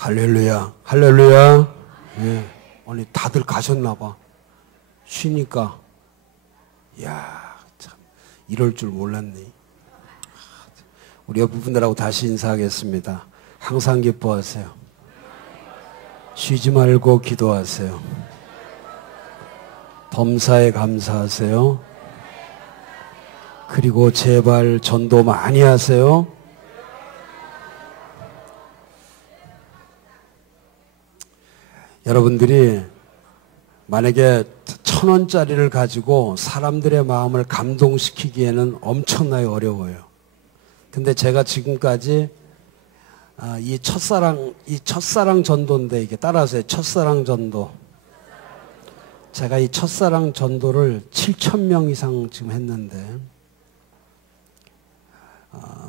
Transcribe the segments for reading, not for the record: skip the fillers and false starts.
할렐루야, 할렐루야. 예, 아니 다들 가셨나 봐. 쉬니까, 야, 참 이럴 줄 몰랐네. 우리 옆에 분들하고 다시 인사하겠습니다. 항상 기뻐하세요. 쉬지 말고 기도하세요. 범사에 감사하세요. 그리고 제발 전도 많이 하세요. 여러분들이 만약에 1,000원짜리를 가지고 사람들의 마음을 감동시키기에는 엄청나게 어려워요. 근데 제가 지금까지 이 첫사랑 전도인데, 이게 따라하세요. 첫사랑 전도. 제가 이 첫사랑 전도를 7,000명 이상 지금 했는데,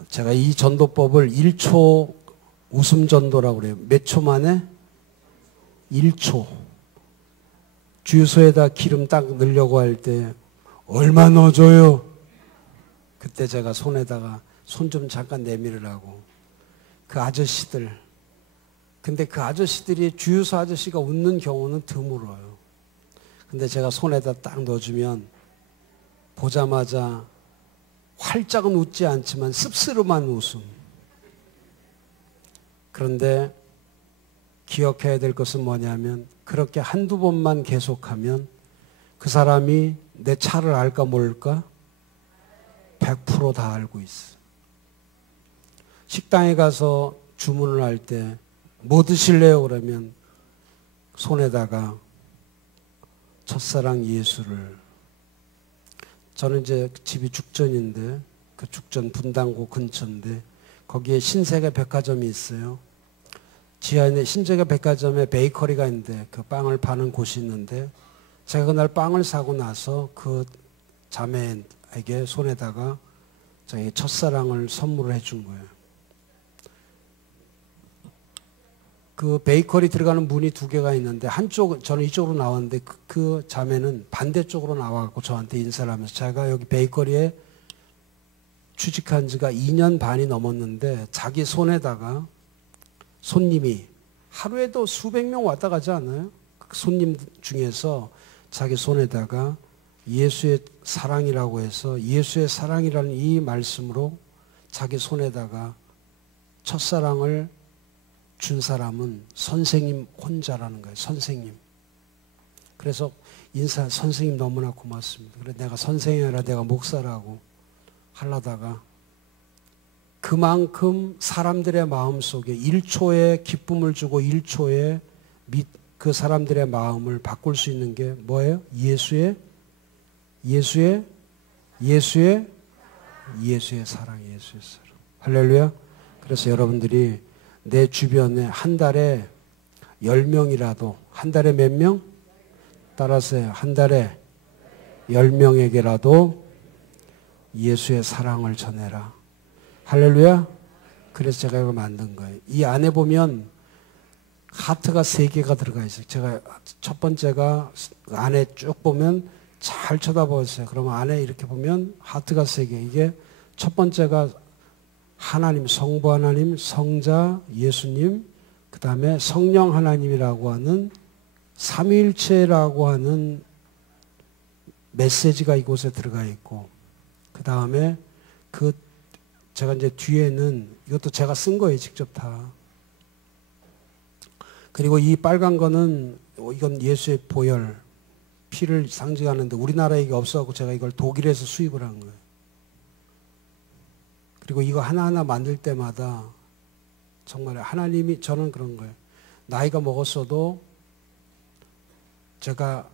제가 이 전도법을 1초 웃음 전도라고 그래요. 몇 초 만에? 1초. 주유소에다 기름 딱 넣으려고 할 때 얼마 넣어줘요? 그때 제가 손에다가 손 좀 잠깐 내밀으라고. 그 아저씨들. 근데 그 아저씨들이 주유소 아저씨가 웃는 경우는 드물어요. 근데 제가 손에다 딱 넣어주면 보자마자 활짝은 웃지 않지만 씁쓸한 웃음. 그런데 기억해야 될 것은 뭐냐면, 그렇게 한두 번만 계속하면 그 사람이 내 차를 알까 모를까? 100% 다 알고 있어. 식당에 가서 주문을 할 때 뭐 드실래요? 그러면 손에다가 첫사랑 예수를. 저는 이제 집이 죽전인데, 그 죽전 분당구 근처인데 거기에 신세계 백화점이 있어요. 지하에 있는 신세계 백화점에 베이커리가 있는데 그 빵을 파는 곳이 있는데, 제가 그날 빵을 사고 나서 그 자매에게 손에다가 자기 첫사랑을 선물을 해준 거예요. 그 베이커리 들어가는 문이 2개가 있는데, 한쪽, 저는 이쪽으로 나왔는데 그 자매는 반대쪽으로 나와갖고 저한테 인사를 하면서, 제가 여기 베이커리에 취직한 지가 2년 반이 넘었는데 자기 손에다가, 손님이 하루에도 수백 명 왔다 가지 않아요? 그 손님 중에서 자기 손에다가 예수의 사랑이라고 해서, 예수의 사랑이라는 이 말씀으로 자기 손에다가 첫사랑을 준 사람은 선생님 혼자라는 거예요. 선생님. 그래서 인사, 선생님 너무나 고맙습니다. 그래, 내가 선생이 아니라 내가 목사라고 하려다가, 그만큼 사람들의 마음속에 1초의 기쁨을 주고 1초의 그 사람들의 마음을 바꿀 수 있는 게 뭐예요? 예수의 사랑, 예수의 사랑. 할렐루야. 그래서 여러분들이 내 주변에 한 달에 10명이라도, 한 달에 몇 명? 따라서요. 한 달에 10명에게라도 예수의 사랑을 전해라. 할렐루야. 그래서 제가 이걸 만든 거예요. 이 안에 보면 하트가 3개가 들어가 있어요. 제가 첫 번째가 안에 쭉 보면, 잘 쳐다보세요. 그러면 안에 이렇게 보면 하트가 3개. 이게 첫 번째가 하나님, 성부 하나님, 성자 예수님, 그 다음에 성령 하나님이라고 하는 삼위일체라고 하는 메시지가 이곳에 들어가 있고, 그 다음에 제가 이제 뒤에는, 이것도 제가 쓴 거예요. 직접 다. 그리고 이 빨간 거는, 이건 예수의 보혈, 피를 상징하는데 우리나라에 이게 없어갖고 제가 이걸 독일에서 수입을 한 거예요. 그리고 이거 하나하나 만들 때마다 정말 하나님이, 저는 그런 거예요. 나이가 먹었어도 제가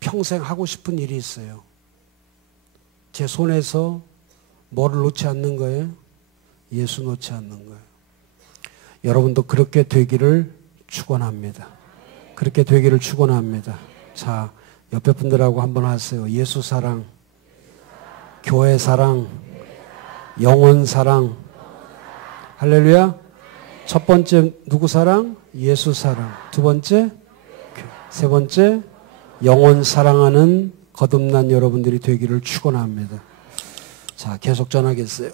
평생 하고 싶은 일이 있어요. 제 손에서 뭐를 놓지 않는 거예요? 예수 놓지 않는 거예요. 여러분도 그렇게 되기를 축원합니다. 그렇게 되기를 축원합니다. 자, 옆에 분들하고 한번 하세요. 예수 사랑, 교회 사랑, 영혼 사랑. 할렐루야. 첫 번째 누구 사랑? 예수 사랑. 두 번째, 세 번째, 영혼 사랑하는 거듭난 여러분들이 되기를 축원합니다. 자, 계속 전하겠어요.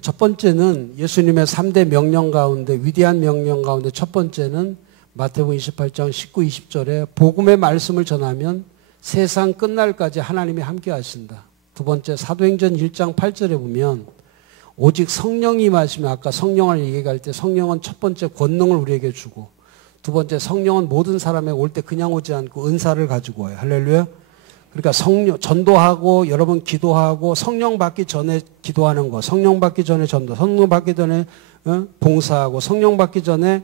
첫 번째는 예수님의 3대 명령 가운데 위대한 명령 가운데 첫 번째는 마태복음 28장 19, 20절에 복음의 말씀을 전하면 세상 끝날까지 하나님이 함께 하신다. 두 번째 사도행전 1장 8절에 보면 오직 성령이 임하시면 아까 성령을 얘기할 때 성령은 첫 번째 권능을 우리에게 주고 두 번째 성령은 모든 사람에 올 때 그냥 오지 않고 은사를 가지고 와요. 할렐루야. 그러니까 성령 전도하고 여러분 기도하고 성령 받기 전에 기도하는 거, 성령 받기 전에 전도, 성령 받기 전에 봉사하고 성령 받기 전에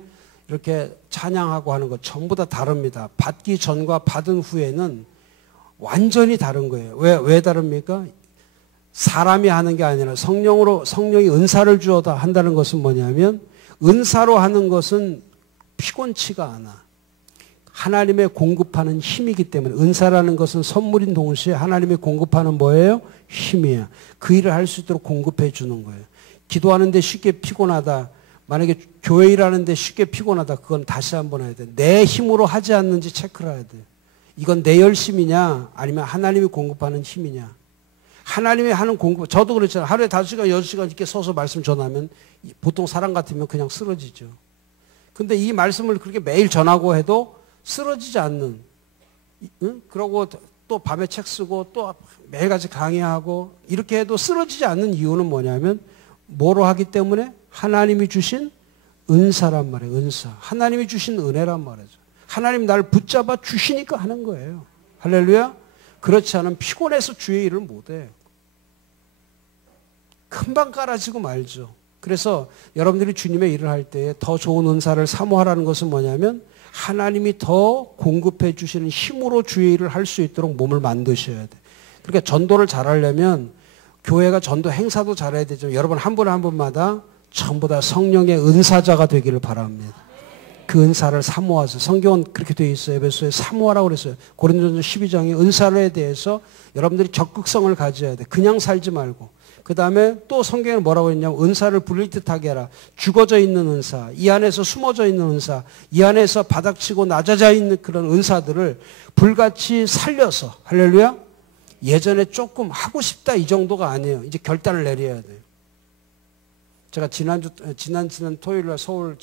이렇게 찬양하고 하는 것 전부 다 다릅니다. 받기 전과 받은 후에는 완전히 다른 거예요. 왜 다릅니까? 사람이 하는 게 아니라 성령이 은사를 주어다 한다는 것은 뭐냐면 은사로 하는 것은 피곤치가 않아. 하나님의 공급하는 힘이기 때문에 은사라는 것은 선물인 동시에 하나님의 공급하는 뭐예요? 힘이에요. 그 일을 할 수 있도록 공급해 주는 거예요. 기도하는데 쉽게 피곤하다. 만약에 교회 일하는데 쉽게 피곤하다. 그건 다시 한번 해야 돼. 내 힘으로 하지 않는지 체크를 해야 돼. 이건 내 열심이냐 아니면 하나님이 공급하는 힘이냐. 하나님이 하는 공급. 저도 그랬잖아요. 하루에 5시간 6시간 이렇게 서서 말씀 전하면 보통 사람 같으면 그냥 쓰러지죠. 근데 이 말씀을 그렇게 매일 전하고 해도 쓰러지지 않는, 응? 그러고 또 밤에 책 쓰고 또 매일같이 강의하고 이렇게 해도 쓰러지지 않는 이유는 뭐냐면 뭐로 하기 때문에 하나님이 주신 은사란 말이에요. 은사. 하나님이 주신 은혜란 말이죠. 하나님 날 붙잡아 주시니까 하는 거예요. 할렐루야. 그렇지 않으면 피곤해서 주의 일을 못해. 금방 깔아지고 말죠. 그래서 여러분들이 주님의 일을 할 때 더 좋은 은사를 사모하라는 것은 뭐냐면 하나님이 더 공급해 주시는 힘으로 주의 일을 할 수 있도록 몸을 만드셔야 돼. 그러니까 전도를 잘하려면 교회가 전도 행사도 잘해야 되죠. 여러분 한 분 한 분마다 전부 다 성령의 은사자가 되기를 바랍니다. 그 은사를 사모하세요. 성경은 그렇게 되어 있어요. 에베소에 사모하라고 그랬어요. 고린도전서 12장에 은사에 대해서 여러분들이 적극성을 가져야 돼. 그냥 살지 말고. 그 다음에 또 성경에 뭐라고 했냐면 은사를 불릴 듯하게 하라. 죽어져 있는 은사, 이 안에서 숨어져 있는 은사, 이 안에서 바닥치고 낮아져 있는 그런 은사들을 불같이 살려서 할렐루야. 예전에 조금 하고 싶다 이 정도가 아니에요. 이제 결단을 내려야 돼요. 제가 지난 토요일날 서울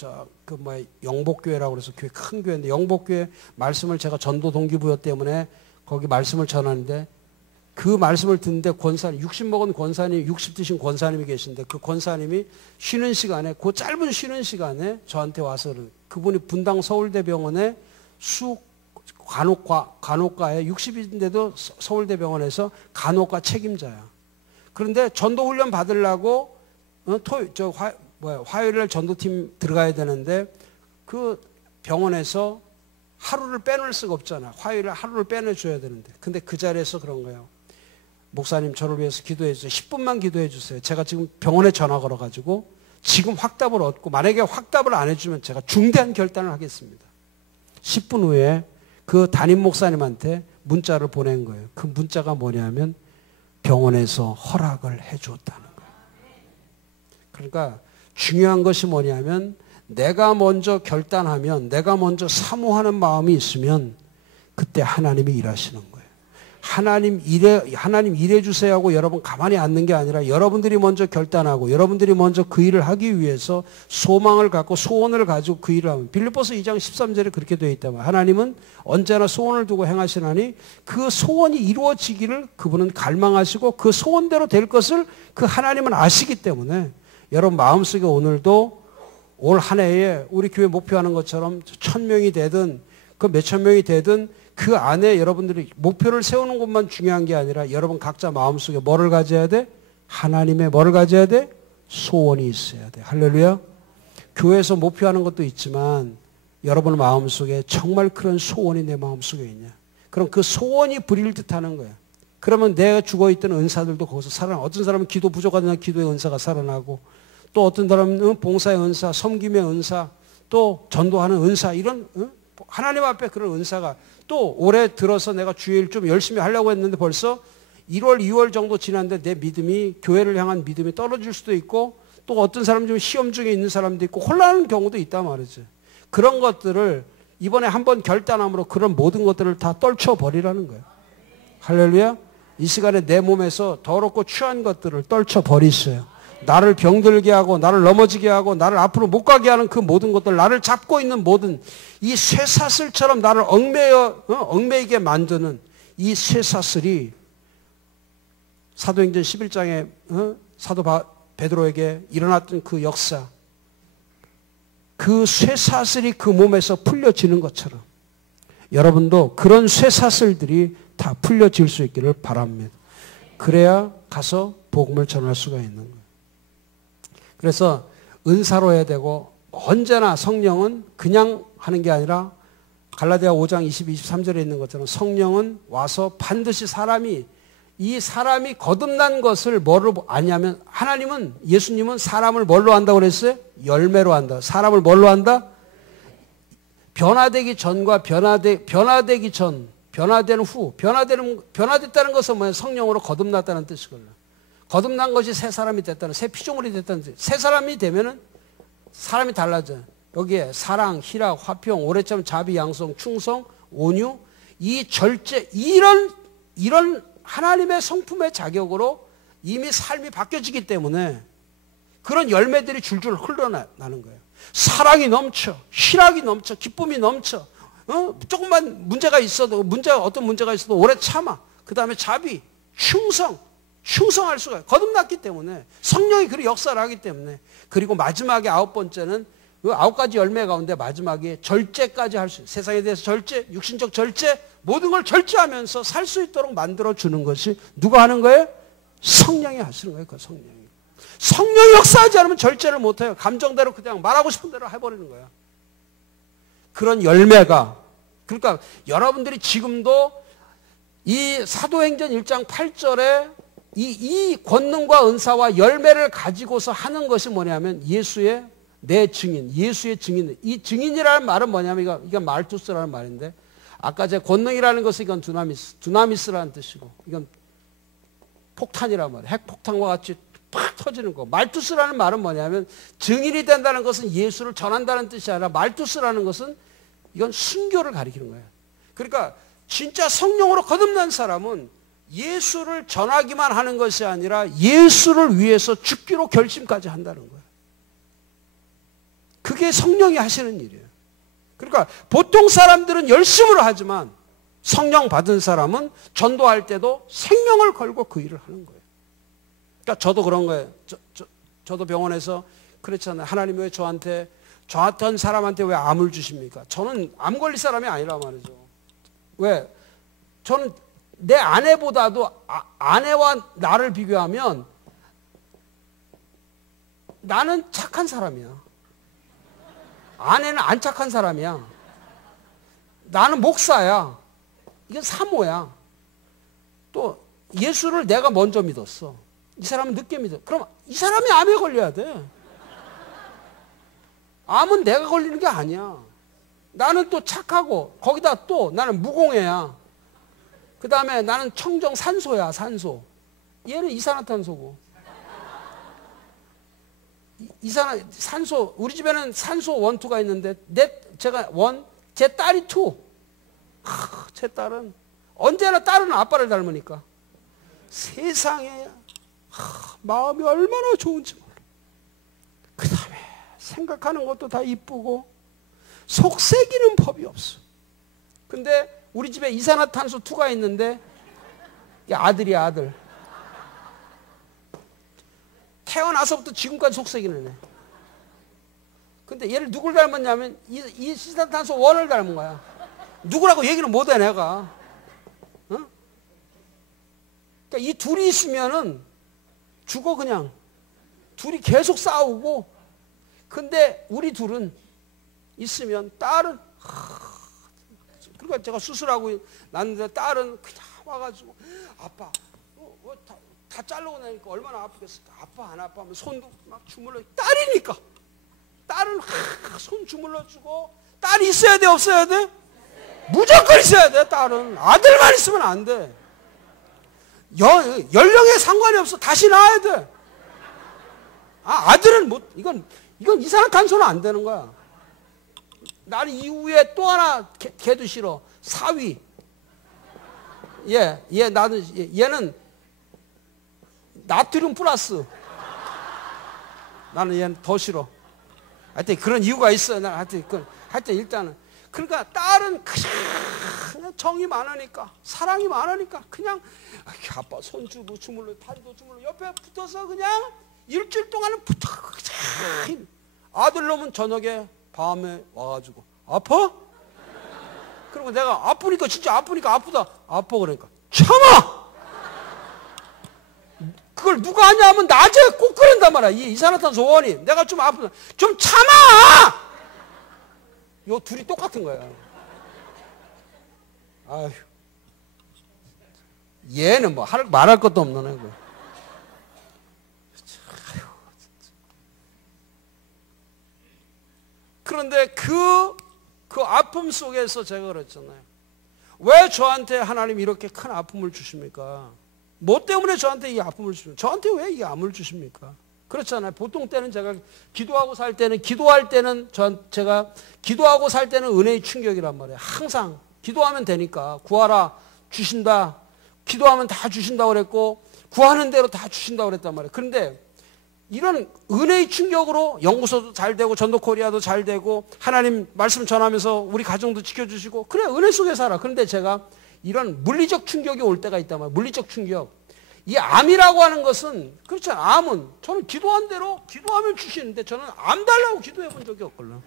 영복교회라고 그래서 교회 큰 교회인데 영복교회 말씀을 제가 전도 동기부여 때문에 거기 말씀을 전하는데 그 말씀을 듣는데 권사님, 60 먹은 권사님, 60 드신 권사님이 계신데 그 권사님이 쉬는 시간에, 그 짧은 쉬는 시간에 저한테 와서 그분이 분당 서울대병원에 간혹가에 60인데도 서울대병원에서 간혹가 책임자야. 그런데 전도훈련 받으려고 화요일날 전도팀 들어가야 되는데 그 병원에서 하루를 빼놓을 수가 없잖아. 화요일에 하루를 빼내줘야 되는데. 근데 그 자리에서 그런 거예요. 목사님 저를 위해서 기도해 주세요. 10분만 기도해 주세요. 제가 지금 병원에 전화 걸어가지고 지금 확답을 얻고 만약에 확답을 안 해주면 제가 중대한 결단을 하겠습니다. 10분 후에 그 담임 목사님한테 문자를 보낸 거예요. 그 문자가 뭐냐면 병원에서 허락을 해줬다는 거예요. 그러니까 중요한 것이 뭐냐면 내가 먼저 결단하면, 내가 먼저 사모하는 마음이 있으면 그때 하나님이 일하시는 거예요. 하나님 일해 주세요 하고 여러분 가만히 앉는 게 아니라 여러분들이 먼저 결단하고 여러분들이 먼저 그 일을 하기 위해서 소망을 갖고 소원을 가지고 그 일을 하면, 빌립보서 2장 13절에 그렇게 되어 있다면 하나님은 언제나 소원을 두고 행하시나니 그 소원이 이루어지기를 그분은 갈망하시고 그 소원대로 될 것을 그 하나님은 아시기 때문에 여러분 마음속에 오늘도 올 한 해에 우리 교회 목표하는 것처럼 1000명이 되든 그 몇천 명이 되든 그 안에 여러분들이 목표를 세우는 것만 중요한 게 아니라 여러분 각자 마음속에 뭐를 가져야 돼? 하나님의 뭐를 가져야 돼? 소원이 있어야 돼. 할렐루야. 교회에서 목표하는 것도 있지만 여러분 마음속에 정말 그런 소원이 내 마음속에 있냐? 그럼 그 소원이 불일 듯하는 거야. 그러면 내가 죽어있던 은사들도 거기서 살아나. 어떤 사람은 기도 부족하다는 기도의 은사가 살아나고, 또 어떤 사람은 봉사의 은사, 섬김의 은사, 또 전도하는 은사, 이런 하나님 앞에 그런 은사가, 또 올해 들어서 내가 주일 좀 열심히 하려고 했는데 벌써 1월, 2월 정도 지났는데 내 믿음이, 교회를 향한 믿음이 떨어질 수도 있고, 또 어떤 사람 좀 시험 중에 있는 사람도 있고 혼란하는 경우도 있단 말이죠. 그런 것들을 이번에 한번 결단함으로 그런 모든 것들을 다 떨쳐버리라는 거예요. 할렐루야. 이 시간에 내 몸에서 더럽고 추한 것들을 떨쳐버리세요. 나를 병들게 하고 나를 넘어지게 하고 나를 앞으로 못 가게 하는 그 모든 것들, 나를 잡고 있는 모든 이 쇠사슬처럼 나를 얽매이게 만드는 이 쇠사슬이 사도행전 11장에 사도 베드로에게 일어났던 그 역사, 그 쇠사슬이 그 몸에서 풀려지는 것처럼 여러분도 그런 쇠사슬들이 다 풀려질 수 있기를 바랍니다. 그래야 가서 복음을 전할 수가 있는 거예요. 그래서 은사로 해야 되고, 언제나 성령은 그냥 하는 게 아니라 갈라디아 5장 22, 23절에 있는 것처럼 성령은 와서 반드시 이 사람이 거듭난 것을 뭐로 아냐면, 하나님은, 예수님은 사람을 뭘로 한다고 그랬어요? 열매로 한다. 사람을 뭘로 한다? 변화되기 전과 변화되기 전, 변화된 후, 변화됐다는 것은 뭐예요? 성령으로 거듭났다는 뜻이거든요. 거듭난 것이 새 사람이 됐다는, 새 피조물이 됐다는 뜻. 새 사람이 되면은 사람이 달라져요. 여기에 사랑, 희락, 화평, 오래 참, 자비, 양성, 충성, 온유, 이 절제, 이런 하나님의 성품의 자격으로 이미 삶이 바뀌어지기 때문에 그런 열매들이 줄줄 흘러나는 거예요. 사랑이 넘쳐, 희락이 넘쳐, 기쁨이 넘쳐. 조금만 문제가 있어도, 어떤 문제가 있어도 오래 참아. 그 다음에 자비, 충성할 수가 있어요. 거듭났기 때문에, 성령이 그리 역사를 하기 때문에. 그리고 마지막에 9번째는 그 9가지 열매 가운데 마지막에 절제까지 할 수 있어요. 세상에 대해서 절제, 육신적 절제, 모든 걸 절제하면서 살 수 있도록 만들어주는 것이 누가 하는 거예요? 성령이 하시는 거예요. 그 성령이. 성령이 역사하지 않으면 절제를 못해요. 감정대로 그냥 말하고 싶은 대로 해버리는 거예요. 그런 열매가, 그러니까 여러분들이 지금도 이 사도행전 1장 8절에 이 권능과 은사와 열매를 가지고서 하는 것이 뭐냐면 예수의 내 증인, 예수의 증인. 이 증인이라는 말은 뭐냐면 이건 말투스라는 말인데, 아까 제 권능이라는 것은 이건 두나미스라는 뜻이고, 이건 폭탄이란 말이에요. 핵폭탄과 같이 팍 터지는 거. 말투스라는 말은 뭐냐면 증인이 된다는 것은 예수를 전한다는 뜻이 아니라, 말투스라는 것은 이건 순교를 가리키는 거예요. 그러니까 진짜 성령으로 거듭난 사람은 예수를 전하기만 하는 것이 아니라 예수를 위해서 죽기로 결심까지 한다는 거예요. 그게 성령이 하시는 일이에요. 그러니까 보통 사람들은 열심으로 하지만 성령 받은 사람은 전도할 때도 생명을 걸고 그 일을 하는 거예요. 그러니까 저도 그런 거예요. 저도 병원에서 그렇잖아요. 하나님 왜 저 같은 사람한테 왜 암을 주십니까? 저는 암 걸릴 사람이 아니라 말이죠. 왜? 저는 내 아내보다도 아내와 나를 비교하면 나는 착한 사람이야. 아내는 안 착한 사람이야. 나는 목사야. 이건 사모야. 또 예수를 내가 먼저 믿었어. 이 사람은 늦게 믿어. 그럼 이 사람이 암에 걸려야 돼. 암은 내가 걸리는 게 아니야. 나는 또 착하고, 거기다 또 나는 무공해야. 그 다음에 나는 청정 산소야, 산소. 얘는 이산화탄소고. 산소, 우리 집에는 산소 1, 2가 있는데, 제가 1, 제 딸이 2. 제 딸은, 언제나 딸은 아빠를 닮으니까. 세상에, 마음이 얼마나 좋은지 몰라. 그 다음에 생각하는 것도 다 이쁘고, 속색이는 법이 없어. 근데 우리 집에 이산화탄소 2가 있는데, 아들이야, 아들. 태어나서부터 지금까지 속색이는 애. 근데 얘를 누굴 닮았냐면 이 이산화탄소 1을 닮은 거야. 누구라고 얘기는 못해 내가. 그러니까 이 둘이 있으면은 죽어 그냥. 둘이 계속 싸우고. 근데 우리 둘은 있으면 딸은 그러니까 제가 수술하고 났는데 딸은 그냥 와가지고 아빠 다 자르고 나니까 얼마나 아프겠어. 아파 안 아파 하면 손도 막 주물러. 딸이니까. 딸은 손 주물러주고. 딸이 있어야 돼 없어야 돼? 무조건 있어야 돼. 딸은 아들만 있으면 안 돼. 연령에 상관이 없어. 다시 낳아야 돼. 아들은 못. 이건 이산화탄소는 안 되는 거야. 나는 이후에 또 하나 걔도 싫어. 사위. 얘는 나트륨 플러스. 나는 얘는 더 싫어. 하여튼 그런 이유가 있어요. 난 하여튼 일단은. 그러니까 딸은 그냥 정이 많으니까, 사랑이 많으니까 그냥 아빠 손 주물러, 다리도 주물러, 옆에 붙어서 그냥 일주일 동안은 붙어. 아들 놈은 저녁에 밤에 와가지고 아파? 그리고 내가 아프니까 진짜 아프니까 아프다. 아파 그러니까 참아. 그걸 누가 하냐 하면 낮에 꼭 그런단 말이야. 이산화탄소 소원이. 내가 좀 아프다. 좀 참아. 요 둘이 똑같은 거야. 아휴. 얘는 뭐 말할 것도 없는 애고. 그런데 그 아픔 속에서 제가 그랬잖아요. 왜 저한테 하나님 이렇게 큰 아픔을 주십니까? 뭐 때문에 저한테 이 아픔을 주십니까? 저한테 왜 이 암을 주십니까? 그렇잖아요. 보통 때는 제가 기도할 때는 제가 기도하고 살 때는 은혜의 충격이란 말이에요. 항상 기도하면 되니까 구하라 주신다. 기도하면 다 주신다고 그랬고 구하는 대로 다 주신다고 그랬단 말이에요. 그런데 이런 은혜의 충격으로 연구소도 잘 되고 전도 코리아도 잘 되고 하나님 말씀 전하면서 우리 가정도 지켜주시고 그래 은혜 속에 살아. 그런데 제가 이런 물리적 충격이 올 때가 있단 말이에요. 물리적 충격. 이 암이라고 하는 것은 그렇잖아요. 암은 저는 기도한 대로 기도하면 주시는데 저는 암 달라고 기도해 본 적이 없거든요.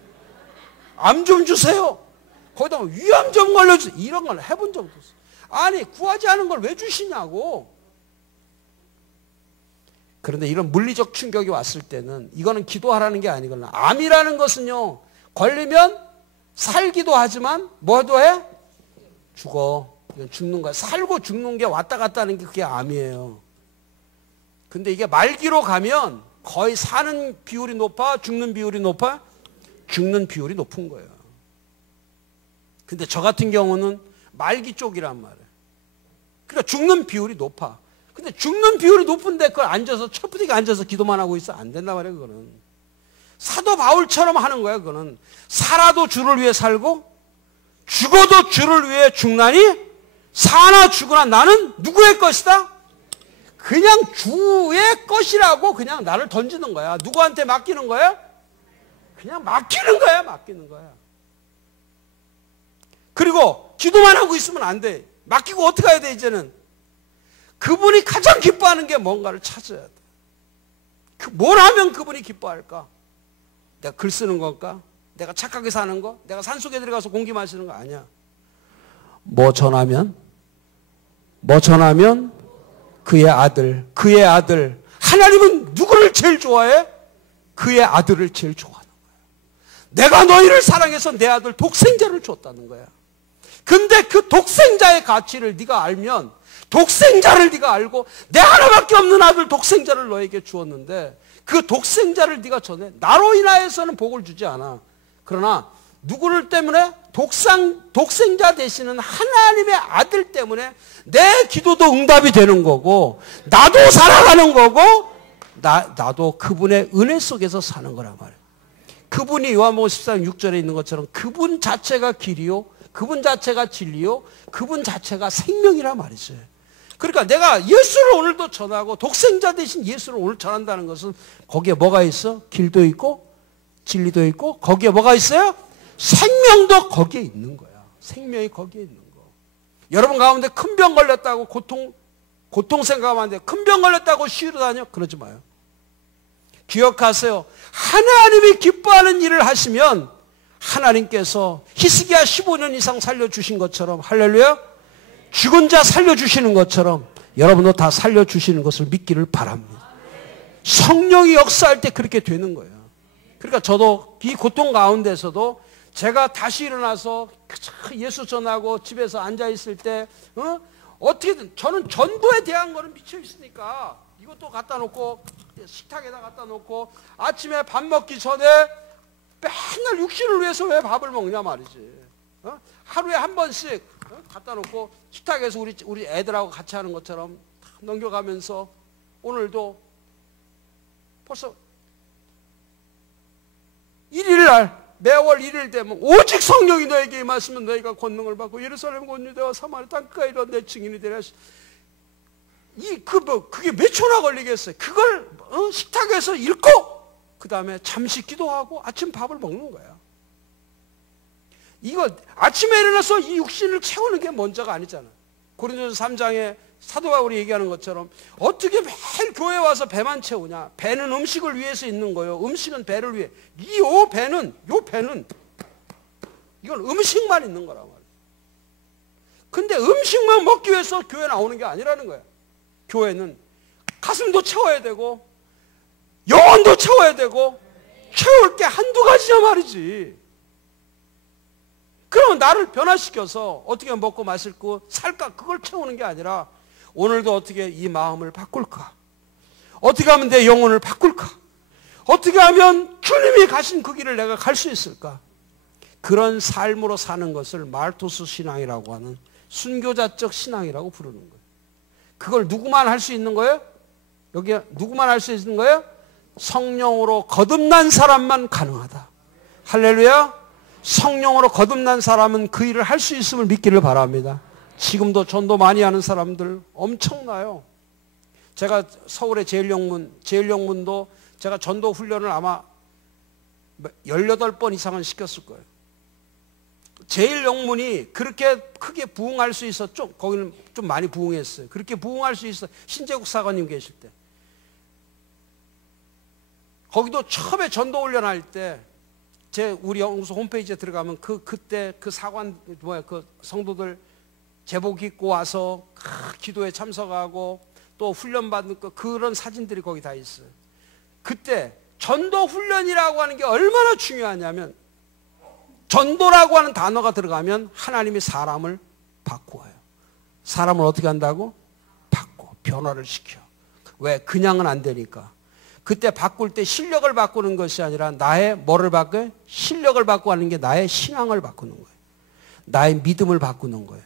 암 좀 주세요. 거기다 위암 좀 걸려주세요. 이런 걸 해본 적도 없어요. 아니 구하지 않은 걸 왜 주시냐고. 그런데 이런 물리적 충격이 왔을 때는 이거는 기도하라는 게 아니거든요. 암이라는 것은요. 걸리면 살기도 하지만 뭐도 해? 죽어. 이건 죽는 거야. 살고 죽는 게 왔다 갔다 하는 게 그게 암이에요. 근데 이게 말기로 가면 거의 사는 비율이 높아? 죽는 비율이 높아? 죽는 비율이 높은 거예요. 근데 저 같은 경우는 말기 쪽이란 말이에요. 그러니까 죽는 비율이 높아. 근데 죽는 비율이 높은데 그걸 앉아서 철부대기 앉아서 기도만 하고 있어 안 된단 말이에요. 그거는 사도 바울처럼 하는 거예요. 그거는 살아도 주를 위해 살고 죽어도 주를 위해 죽나니 사나 죽으나 나는 누구의 것이다? 그냥 주의 것이라고 그냥 나를 던지는 거야. 누구한테 맡기는 거야? 그냥 맡기는 거야. 맡기는 거야. 그리고 기도만 하고 있으면 안 돼. 맡기고 어떻게 해야 돼 이제는? 그분이 가장 기뻐하는 게 뭔가를 찾아야 돼. 뭘 하면 그분이 기뻐할까? 내가 글 쓰는 걸까? 내가 착하게 사는 거? 내가 산속에 들어가서 공기 마시는 거 아니야. 뭐 전하면 그의 아들. 하나님은 누구를 제일 좋아해? 그의 아들을 제일 좋아하는 거야. 내가 너희를 사랑해서 내 아들 독생자를 줬다는 거야. 근데 그 독생자의 가치를 네가 알면 독생자를 네가 알고 내 하나밖에 없는 아들 독생자를 너에게 주었는데 그 독생자를 네가 전해 나로 인하여서는 복을 주지 않아. 그러나 누구를 때문에 독생자 되시는 하나님의 아들 때문에 내 기도도 응답이 되는 거고 나도 살아가는 거고 나도 그분의 은혜 속에서 사는 거란 말이에요. 그분이 요한복음 14장 6절에 있는 것처럼 그분 자체가 길이요 그분 자체가 진리요 그분 자체가 생명이란 말이죠. 그러니까 내가 예수를 오늘도 전하고 독생자 되신 예수를 오늘 전한다는 것은 거기에 뭐가 있어? 길도 있고 진리도 있고 거기에 뭐가 있어요? 생명도 거기에 있는 거야. 생명이 거기에 있는 거. 여러분 가운데 큰 병 걸렸다고 고통 생각하면 안 돼. 큰 병 걸렸다고 쉬러 다녀? 그러지 마요. 기억하세요. 하나님이 기뻐하는 일을 하시면 하나님께서 히스기야 15년 이상 살려주신 것처럼 할렐루야 죽은 자 살려주시는 것처럼 여러분도 다 살려주시는 것을 믿기를 바랍니다. 성령이 역사할 때 그렇게 되는 거예요. 그러니까 저도 이 고통 가운데서도 제가 다시 일어나서 예수 전하고 집에서 앉아있을 때 어떻게든 저는 전도에 대한 거는 미쳐 있으니까 이것도 갖다 놓고 식탁에다 갖다 놓고 아침에 밥 먹기 전에 맨날 육신을 위해서 왜 밥을 먹냐 말이지. 하루에 한 번씩 갖다 놓고 식탁에서 우리 애들하고 같이 하는 것처럼 넘겨가면서 오늘도 벌써 1일날 매월 1일 되면 오직 성령이 너에게 임하시면 너희가 권능을 받고 예루살렘 온 유대와 사마리아 땅끝까지 이런 내 증인이 되라. 그게 몇 초나 걸리겠어요. 그걸 식탁에서 읽고 그 다음에 잠시 기도하고 아침 밥을 먹는 거야. 이거 아침에 일어나서 이 육신을 채우는 게 먼저가 아니잖아. 고린도서 3장에 사도 바울이 얘기하는 것처럼 어떻게 매일 교회 와서 배만 채우냐. 배는 음식을 위해서 있는 거예요. 음식은 배를 위해. 요 배는 이건 음식만 있는 거란 말이에요. 근데 음식만 먹기 위해서 교회 나오는 게 아니라는 거야. 교회는 가슴도 채워야 되고 영혼도 채워야 되고 채울 게 한두 가지냐 말이지. 그러면 나를 변화시켜서 어떻게 먹고 마실고 살까 그걸 채우는 게 아니라 오늘도 어떻게 이 마음을 바꿀까? 어떻게 하면 내 영혼을 바꿀까? 어떻게 하면 주님이 가신 그 길을 내가 갈 수 있을까? 그런 삶으로 사는 것을 말토스 신앙이라고 하는 순교자적 신앙이라고 부르는 거예요. 그걸 누구만 할 수 있는 거예요? 여기 누구만 할 수 있는 거예요? 성령으로 거듭난 사람만 가능하다. 할렐루야. 성령으로 거듭난 사람은 그 일을 할 수 있음을 믿기를 바랍니다. 지금도 전도 많이 하는 사람들 엄청나요. 제가 서울의 제일영문도 제가 전도 훈련을 아마 18번 이상은 시켰을 거예요. 제일영문이 그렇게 크게 부흥할 수 있었죠. 거기는 좀 많이 부흥했어요. 그렇게 부흥할 수 있어. 신재국 사관님 계실 때. 거기도 처음에 전도 훈련할 때 우리 영구소 홈페이지에 들어가면 그때 그 사관 그 성도들 제복 입고 와서 기도에 참석하고 또 훈련 받는 그런 사진들이 거기 다 있어요. 그때 전도 훈련이라고 하는 게 얼마나 중요하냐면 전도라고 하는 단어가 들어가면 하나님이 사람을 바꾸어요. 사람을 어떻게 한다고? 바꿔, 변화를 시켜. 왜? 그냥은 안 되니까. 그때 바꿀 때 실력을 바꾸는 것이 아니라 나의 뭐를 바꿔요? 실력을 바꾸는 게 나의 신앙을 바꾸는 거예요. 나의 믿음을 바꾸는 거예요.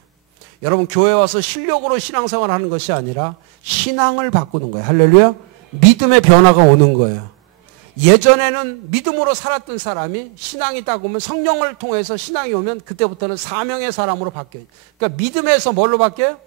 여러분 교회 와서 실력으로 신앙생활을 하는 것이 아니라 신앙을 바꾸는 거예요. 할렐루야. 믿음의 변화가 오는 거예요. 예전에는 믿음으로 살았던 사람이 신앙이 딱 오면 성령을 통해서 신앙이 오면 그때부터는 사명의 사람으로 바뀌어요. 그러니까 믿음에서 뭘로 바뀌어요?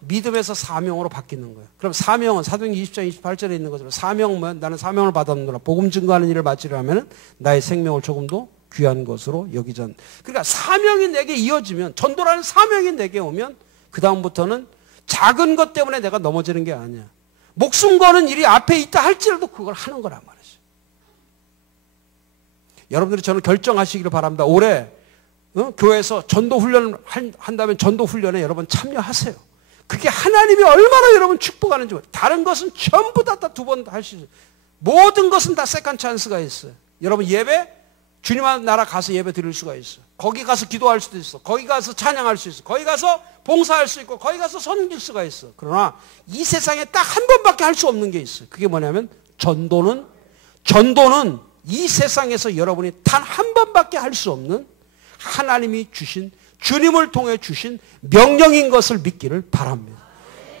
믿음에서 사명으로 바뀌는 거예요. 그럼 사명은 사도행전 20장 28절에 있는 것처럼 사명은 나는 사명을 받았노라. 복음 증거하는 일을 마치려면 나의 생명을 조금도 귀한 것으로 여기전. 그러니까 사명이 내게 이어지면 전도라는 사명이 내게 오면 그 다음부터는 작은 것 때문에 내가 넘어지는 게 아니야. 목숨 거는 일이 앞에 있다 할지라도 그걸 하는 거란 말이죠. 여러분들이 저는 결정하시기를 바랍니다. 올해 교회에서 전도 훈련을 한다면 전도 훈련에 여러분 참여하세요. 그게 하나님이 얼마나 여러분 축복하는지. 다른 것은 전부 다 두 번 할 수 있어요. 모든 것은 다 세컨 찬스가 있어요. 여러분 예배 주님 나라 가서 예배 드릴 수가 있어요. 거기 가서 기도할 수도 있어. 거기 가서 찬양할 수 있어. 거기 가서 봉사할 수 있고 거기 가서 섬길 수가 있어. 그러나 이 세상에 딱 한 번밖에 할 수 없는 게 있어요. 그게 뭐냐면 전도는 이 세상에서 여러분이 단 한 번밖에 할 수 없는 하나님이 주신 주님을 통해 주신 명령인 것을 믿기를 바랍니다.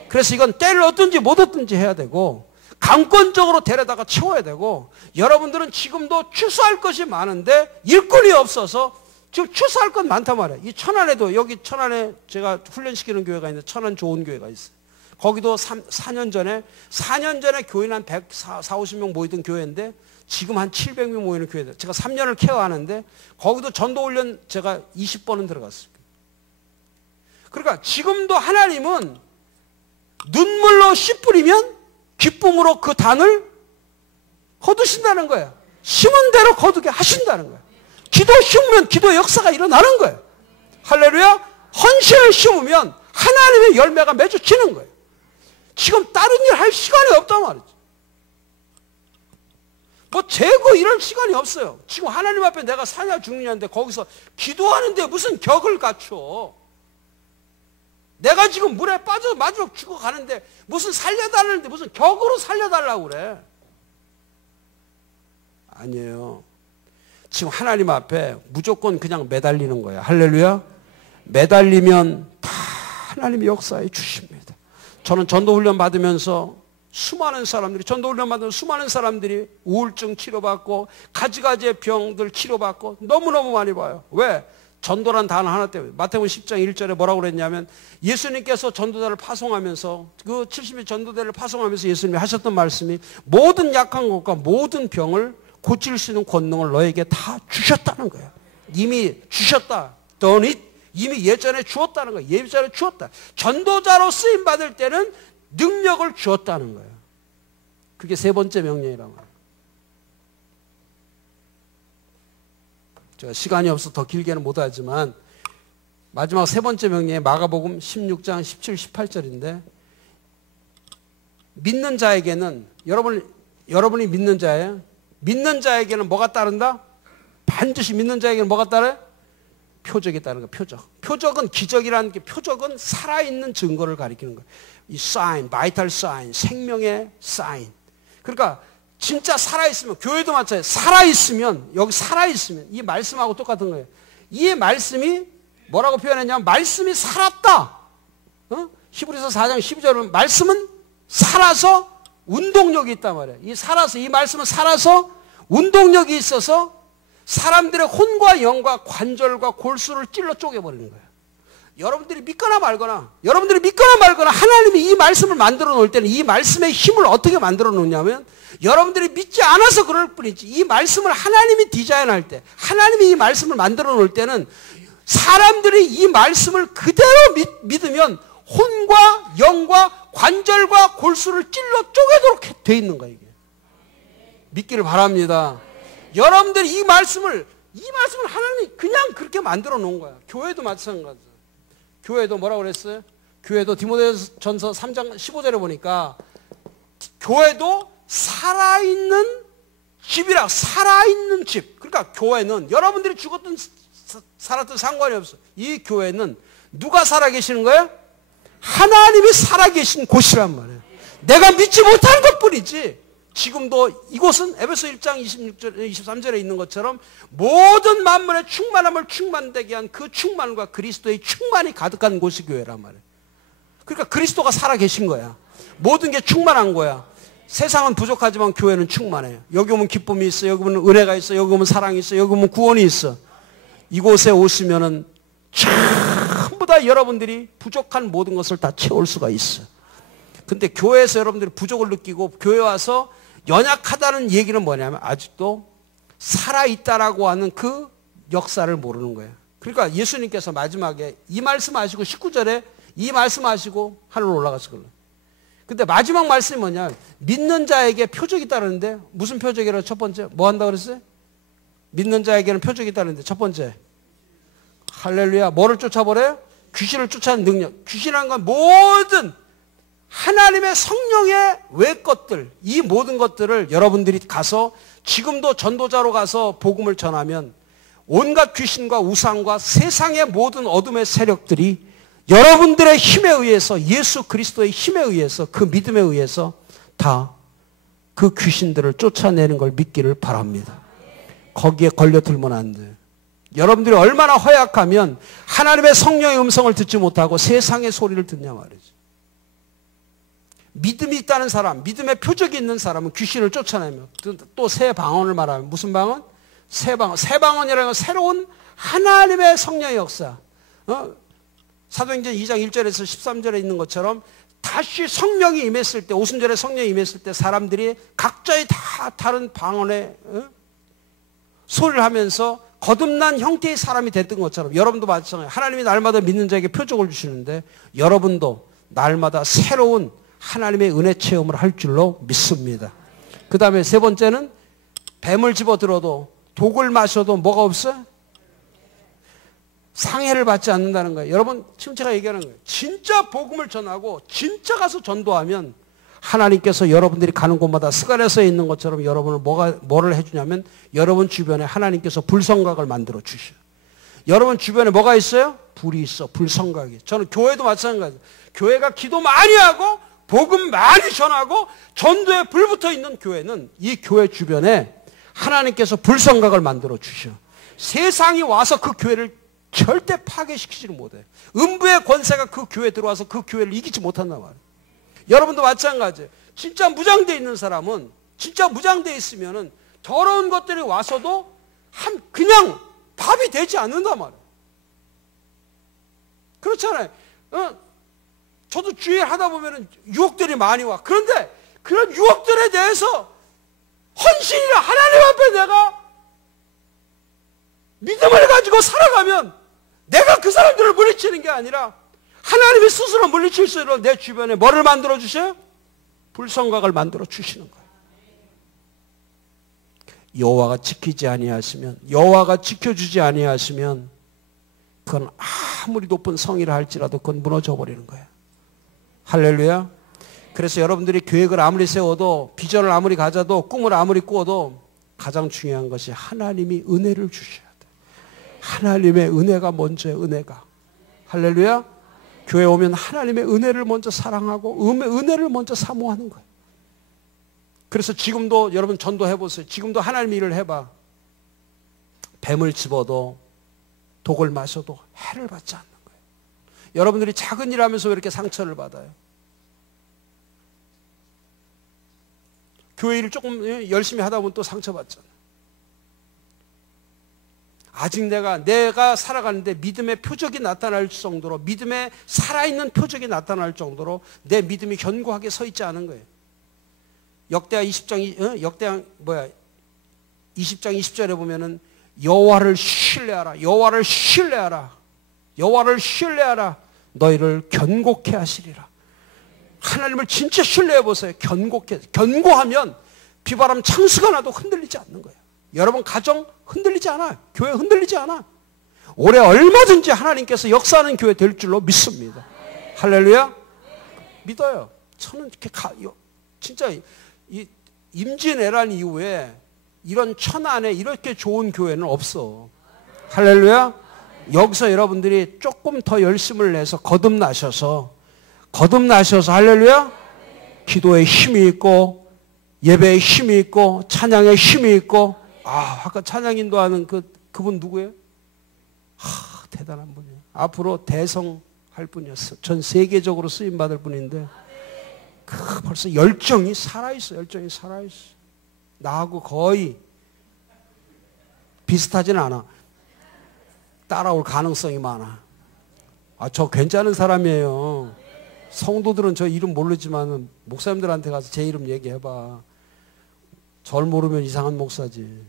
그래서 이건 때를 얻든지 못 얻든지 해야 되고 강권적으로 데려다가 채워야 되고 여러분들은 지금도 추수할 것이 많은데 일꾼이 없어서 지금 추수할 건 많단 말이에요. 이 천안에도 여기 천안에 제가 훈련시키는 교회가 있는데 천안 좋은 교회가 있어요. 거기도 4년 전에 교인 한 140-50명 모이던 교회인데 지금 한 700명 모이는 교회다. 제가 3년을 케어하는데 거기도 전도훈련 제가 20번은 들어갔습니다. 그러니까 지금도 하나님은 눈물로 씨 뿌리면 기쁨으로 그 단을 거두신다는 거예요. 심은 대로 거두게 하신다는 거예요. 기도 심으면 기도의 역사가 일어나는 거예요. 할렐루야. 헌신을 심으면 하나님의 열매가 매주 지는 거예요. 지금 다른 일 할 시간이 없단 말이죠. 뭐 재고 이럴 시간이 없어요. 지금 하나님 앞에 내가 사냐 죽느냐인데 거기서 기도하는데 무슨 격을 갖춰. 내가 지금 물에 빠져 마지막 죽어가는데 무슨 살려달라는데 무슨 격으로 살려달라고 그래. 아니에요. 지금 하나님 앞에 무조건 그냥 매달리는 거야. 할렐루야. 매달리면 다 하나님의 역사에 주십니다. 저는 전도훈련 받으면서 전도훈련 받은 수많은 사람들이 우울증 치료받고 가지가지의 병들 치료받고 너무너무 많이 봐요. 왜? 전도란 단어 하나 때문에. 마태복음 10장 1절에 뭐라고 그랬냐면 예수님께서 전도자를 파송하면서 그 70일 전도대를 파송하면서 예수님이 하셨던 말씀이 모든 약한 것과 모든 병을 고칠 수 있는 권능을 너에게 다 주셨다는 거예요. 이미 주셨다. done it. 이미 예전에 주었다는 거예요. 예전에 주었다. 전도자로 쓰임 받을 때는 능력을 주었다는 거예요. 그게 세 번째 명령이란 말이에요. 제가 시간이 없어서 더 길게는 못하지만 마지막 세 번째 명령이 마가복음 16장 17, 18절인데 믿는 자에게는 여러분이 믿는 자예요. 믿는 자에게는 뭐가 따른다? 반드시 믿는 자에게는 뭐가 따르요? 표적이 따르는 거예요. 표적은 기적이라는 게 표적은 살아있는 증거를 가리키는 거예요. 이 sign, vital sign, 생명의 sign. 그러니까 진짜 살아있으면, 교회도 마찬가지예요. 살아있으면, 여기 살아있으면, 이 말씀하고 똑같은 거예요. 이 말씀이 뭐라고 표현했냐면, 말씀이 살았다. 히브리서 4장 12절은 말씀은 살아서 운동력이 있단 말이에요. 이 말씀은 살아서 운동력이 있어서 사람들의 혼과 영과 관절과 골수를 찔러 쪼개버리는 거예요. 여러분들이 믿거나 말거나 하나님이 이 말씀을 만들어 놓을 때는 이 말씀의 힘을 어떻게 만들어 놓냐면 여러분들이 믿지 않아서 그럴 뿐이지 이 말씀을 하나님이 디자인할 때 하나님이 이 말씀을 만들어 놓을 때는 사람들이 이 말씀을 그대로 믿으면 혼과 영과 관절과 골수를 찔러 쪼개도록 돼 있는 거예요. 이게. 믿기를 바랍니다. 여러분들이 이 말씀을 하나님이 그냥 그렇게 만들어 놓은 거야. 교회도 마찬가지야. 교회도 뭐라고 그랬어요? 교회도 디모데전서 3장 15절에 보니까 교회도 살아있는 집이라 살아있는 집. 그러니까 교회는 여러분들이 죽었든 살았든 상관이 없어. 이 교회는 누가 살아계시는 거예요? 하나님이 살아계신 곳이란 말이에요. 내가 믿지 못하는 것뿐이지. 지금도 이곳은 에베소 1장 26절, 23절에 있는 것처럼 모든 만물의 충만함을 충만되게 한 그 충만과 그리스도의 충만이 가득한 곳이 교회란 말이에요. 그러니까 그리스도가 살아계신 거야. 모든 게 충만한 거야. 세상은 부족하지만 교회는 충만해요. 여기 오면 기쁨이 있어. 여기 오면 은혜가 있어. 여기 오면 사랑이 있어. 여기 오면 구원이 있어. 이곳에 오시면은 전부 다 여러분들이 부족한 모든 것을 다 채울 수가 있어. 근데 교회에서 여러분들이 부족을 느끼고 교회 와서 연약하다는 얘기는 뭐냐면 아직도 살아있다라고 하는 그 역사를 모르는 거예요. 그러니까 예수님께서 마지막에 이 말씀하시고 19절에 이 말씀하시고 하늘로 올라갔을 거예요. 근데 마지막 말씀이 뭐냐? 믿는 자에게 표적이 따르는데 무슨 표적이라고 첫 번째? 뭐 한다고 그랬어요? 믿는 자에게는 표적이 따르는데 첫 번째 할렐루야 뭐를 쫓아버려요? 귀신을 쫓아내는 능력. 귀신이라는 건 모든 하나님의 성령의 외 것들 이 모든 것들을 여러분들이 가서 지금도 전도자로 가서 복음을 전하면 온갖 귀신과 우상과 세상의 모든 어둠의 세력들이 여러분들의 힘에 의해서 예수 그리스도의 힘에 의해서 그 믿음에 의해서 다 그 귀신들을 쫓아내는 걸 믿기를 바랍니다. 거기에 걸려들면 안 돼요. 여러분들이 얼마나 허약하면 하나님의 성령의 음성을 듣지 못하고 세상의 소리를 듣냐 말이죠. 믿음이 있다는 사람, 믿음의 표적이 있는 사람은 귀신을 쫓아내며 또 새 방언을 말하면 무슨 방언? 새 방언. 새 방언이라는 건 새로운 하나님의 성령의 역사. 사도행전 2장 1절에서 13절에 있는 것처럼 다시 성령이 임했을 때 오순절에 성령이 임했을 때 사람들이 각자의 다 다른 방언의 소리를 하면서 거듭난 형태의 사람이 됐던 것처럼 여러분도 마찬가지예요. 하나님이 날마다 믿는 자에게 표적을 주시는데 여러분도 날마다 새로운 하나님의 은혜 체험을 할 줄로 믿습니다. 그 다음에 세 번째는 뱀을 집어들어도 독을 마셔도 뭐가 없어요? 상해를 받지 않는다는 거예요. 여러분 지금 제가 얘기하는 거예요. 진짜 복음을 전하고 진짜 가서 전도하면 하나님께서 여러분들이 가는 곳마다 스가랴에 써 있는 것처럼 여러분을 뭐를 해주냐면 여러분 주변에 하나님께서 불성각을 만들어 주셔요. 여러분 주변에 뭐가 있어요? 불이 있어. 불성각이. 저는 교회도 마찬가지예요. 교회가 기도 많이 하고 복음 많이 전하고 전도에 불 붙어 있는 교회는 이 교회 주변에 하나님께서 불성각을 만들어 주셔. 세상이 와서 그 교회를 절대 파괴시키지는 못해. 음부의 권세가 그 교회에 들어와서 그 교회를 이기지 못한단 말이에요. 여러분도 마찬가지예요. 진짜 무장되어 있는 사람은 진짜 무장되어 있으면은 더러운 것들이 와서도 그냥 밥이 되지 않는단 말이에요. 그렇잖아요. 저도 주일 하다 보면은 유혹들이 많이 와. 그런데 그런 유혹들에 대해서 헌신이라 하나님 앞에 내가 믿음을 가지고 살아가면 내가 그 사람들을 물리치는 게 아니라 하나님이 스스로 물리칠 수 있도록 내 주변에 뭐를 만들어 주세요? 불성각을 만들어 주시는 거예요. 여호와가 지키지 아니하시면, 여호와가 지켜주지 아니하시면 그건 아무리 높은 성이라 할지라도 그건 무너져 버리는 거예요. 할렐루야. 그래서 여러분들이 계획을 아무리 세워도, 비전을 아무리 가져도, 꿈을 아무리 꾸어도 가장 중요한 것이 하나님이 은혜를 주셔야 돼요. 하나님의 은혜가 먼저예요. 은혜가. 할렐루야. 교회 오면 하나님의 은혜를 먼저 사랑하고 은혜를 먼저 사모하는 거예요. 그래서 지금도 여러분 전도해보세요. 지금도 하나님 일을 해봐. 뱀을 집어도 독을 마셔도 해를 받지 않는 거예요. 여러분들이 작은 일 하면서 왜 이렇게 상처를 받아요? 교회 일을 조금 열심히 하다 보면 또 상처받잖아요. 아직 내가 살아가는데 믿음의 표적이 나타날 정도로, 믿음의 살아있는 표적이 나타날 정도로 내 믿음이 견고하게 서 있지 않은 거예요. 역대하 20장 20절에 보면은 여호와를 신뢰하라. 여호와를 신뢰하라. 여호와를 신뢰하라. 너희를 견고케 하시리라. 하나님을 진짜 신뢰해 보세요. 견고하면 비바람 창수가 나도 흔들리지 않는 거예요. 여러분 가정 흔들리지 않아요. 교회 흔들리지 않아. 올해 얼마든지 하나님께서 역사하는 교회 될 줄로 믿습니다. 할렐루야. 믿어요. 저는 이렇게 진짜 이 임진왜란 이후에 이런 천안에 이렇게 좋은 교회는 없어. 할렐루야. 여기서 여러분들이 조금 더 열심을 내서 거듭나셔서 할렐루야. 기도에 힘이 있고 예배에 힘이 있고 찬양에 힘이 있고, 아까 찬양 인도하는 그분 누구예요? 대단한 분이에요. 앞으로 대성할 분이었어. 전 세계적으로 쓰임 받을 분인데 벌써 열정이 살아있어. 나하고 거의 비슷하지는 않아. 따라올 가능성이 많아. 저 괜찮은 사람이에요. 성도들은 저 이름 모르지만 목사님들한테 가서 제 이름 얘기해봐. 절 모르면 이상한 목사지.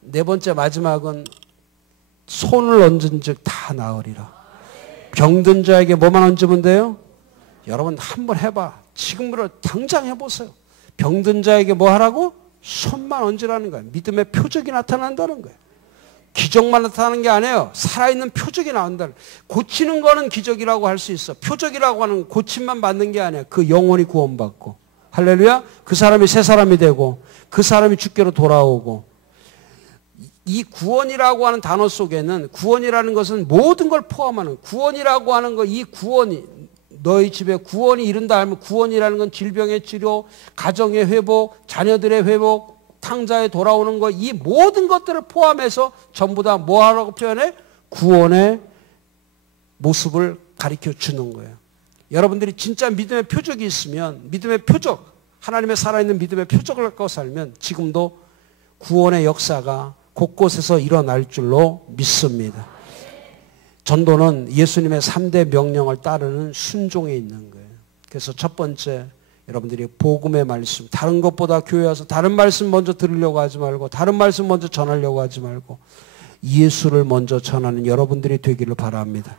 네 번째 마지막은 손을 얹은 즉 다 나으리라. 병든 자에게 뭐만 얹으면 돼요? 여러분 한번 해봐. 지금부터 당장 해보세요. 병든 자에게 뭐 하라고? 손만 얹으라는 거예요. 믿음의 표적이 나타난다는 거예요. 기적만 나타나는 게 아니에요. 살아있는 표적이 나온다는 거예요. 고치는 거는 기적이라고 할 수 있어. 표적이라고 하는 고침만 받는 게 아니에요. 그 영혼이 구원받고, 할렐루야. 그 사람이 새 사람이 되고 그 사람이 주께로 돌아오고. 이 구원이라고 하는 단어 속에는, 구원이라는 것은 모든 걸 포함하는, 구원이라고 하는 거, 이 구원이 너희 집에 구원이 이른다 하면, 구원이라는 건 질병의 치료, 가정의 회복, 자녀들의 회복, 탕자에 돌아오는 것, 이 모든 것들을 포함해서 전부 다 뭐하라고 표현해? 구원의 모습을 가르쳐 주는 거예요. 여러분들이 진짜 믿음의 표적이 있으면, 믿음의 표적, 하나님의 살아있는 믿음의 표적을 갖고 살면 지금도 구원의 역사가 곳곳에서 일어날 줄로 믿습니다. 전도는 예수님의 3대 명령을 따르는 순종에 있는 거예요. 그래서 첫 번째, 여러분들이 복음의 말씀, 다른 것보다 교회 와서 다른 말씀 먼저 들으려고 하지 말고, 다른 말씀 먼저 전하려고 하지 말고 예수를 먼저 전하는 여러분들이 되기를 바랍니다.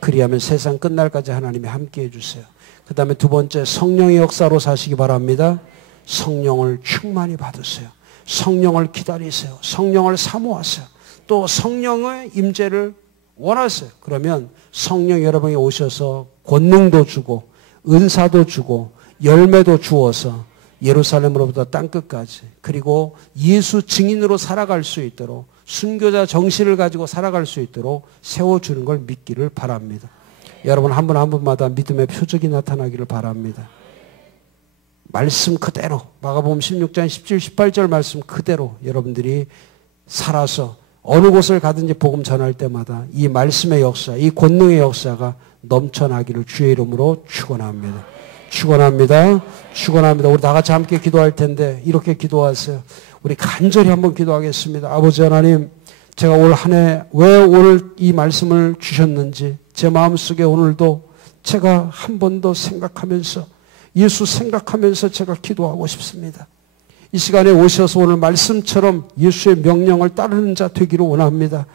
그리하면 세상 끝날까지 하나님이 함께해 주세요. 그 다음에 두 번째, 성령의 역사로 사시기 바랍니다. 성령을 충만히 받으세요. 성령을 기다리세요. 성령을 사모하세요. 또 성령의 임재를 원하세요. 그러면 성령 여러분이 오셔서 권능도 주고 은사도 주고 열매도 주어서 예루살렘으로부터 땅끝까지, 그리고 예수 증인으로 살아갈 수 있도록, 순교자 정신을 가지고 살아갈 수 있도록 세워주는 걸 믿기를 바랍니다. 여러분 한 분 한 분마다 믿음의 표적이 나타나기를 바랍니다. 말씀 그대로, 마가복음 16장 17, 18절 말씀 그대로 여러분들이 살아서 어느 곳을 가든지 복음 전할 때마다 이 말씀의 역사, 이 권능의 역사가 넘쳐나기를 주의 이름으로 축원합니다. 축원합니다. 축원합니다. 우리 다 같이 함께 기도할 텐데 이렇게 기도하세요. 우리 간절히 한번 기도하겠습니다. 아버지 하나님, 제가 올 한 해 왜 오늘 이 말씀을 주셨는지 제 마음속에 오늘도 제가 한 번 더 생각하면서 예수 생각하면서 제가 기도하고 싶습니다. 이 시간에 오셔서 오늘 말씀처럼 예수의 명령을 따르는 자 되기를 원합니다.